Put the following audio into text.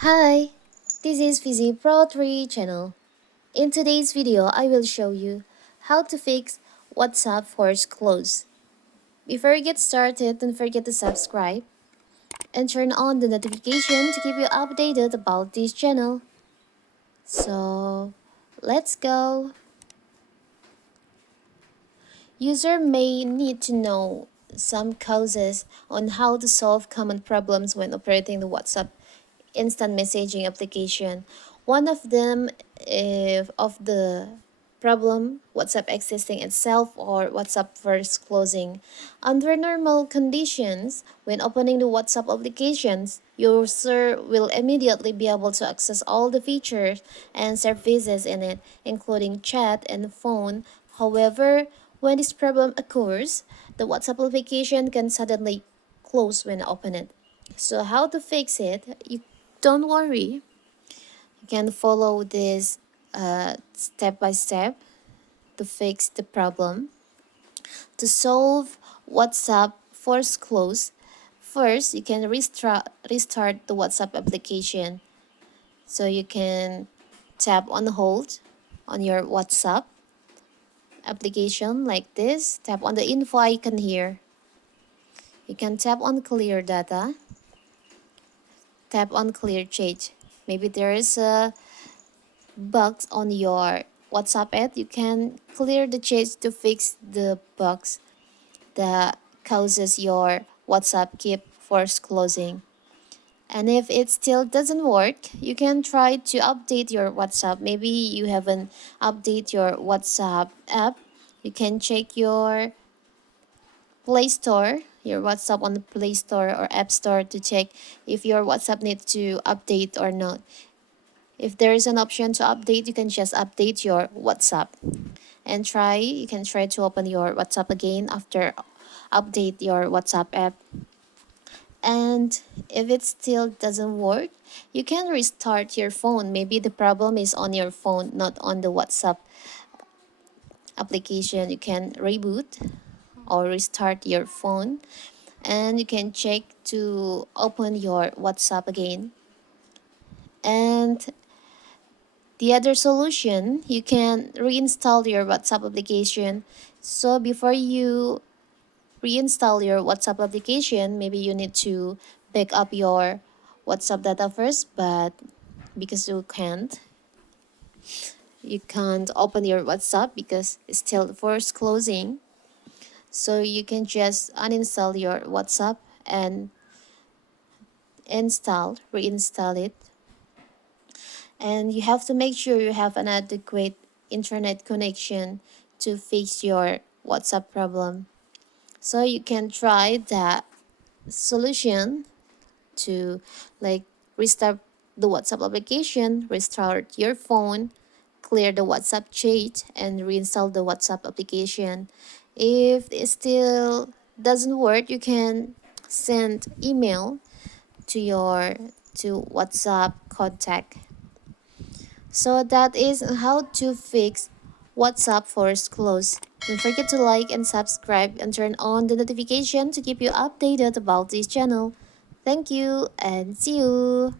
Hi, this is Fizzy Pro 3 channel. In today's video, I will show you how to fix WhatsApp force close. Before we get started, don't forget to subscribe and turn on the notification to keep you updated about this channel. So, let's go. User may need to know some causes on how to solve common problems when operating the WhatsApp instant messaging application. One of them is of the problem WhatsApp existing itself or WhatsApp first closing. Under normal conditions, when opening the WhatsApp applications, your user will immediately be able to access all the features and services in it, including chat and phone. However, when this problem occurs, the WhatsApp application can suddenly close when opened. So how to fix it? You don't worry. You can follow this step by step to fix the problem. To solve WhatsApp force close, first you can restart the WhatsApp application. So you can tap on hold on your WhatsApp application like this. Tap on the info icon here. You can tap on clear data. Tap on clear chat. Maybe there is a bugs on your WhatsApp app. You can clear the chat to fix the bugs that causes your WhatsApp keep force closing. And if it still doesn't work, you can try to update your WhatsApp. Maybe you haven't updated your WhatsApp app. You can check your Play Store, your WhatsApp on the Play Store or App Store to check if your WhatsApp needs to update or not. If there is an option to update, you can just update your WhatsApp and you can try to open your WhatsApp again after update your WhatsApp app. And if it still doesn't work, you can restart your phone. Maybe the problem is on your phone, not on the WhatsApp application. You can reboot or restart your phone and you can check to open your WhatsApp again. And the other solution, you can reinstall your WhatsApp application. So before you reinstall your WhatsApp application, maybe you need to back up your WhatsApp data first, but because you can't open your WhatsApp because it's still force closing. So you can just uninstall your WhatsApp and reinstall it. And you have to make sure you have an adequate internet connection to fix your WhatsApp problem. So you can try that solution to like restart the WhatsApp application, restart your phone, clear the WhatsApp chat, and reinstall the WhatsApp application. If it still doesn't work, you can send email to WhatsApp contact. So that is how to fix WhatsApp force close. Don't forget to like and subscribe and turn on the notification to keep you updated about this channel. Thank you and see you.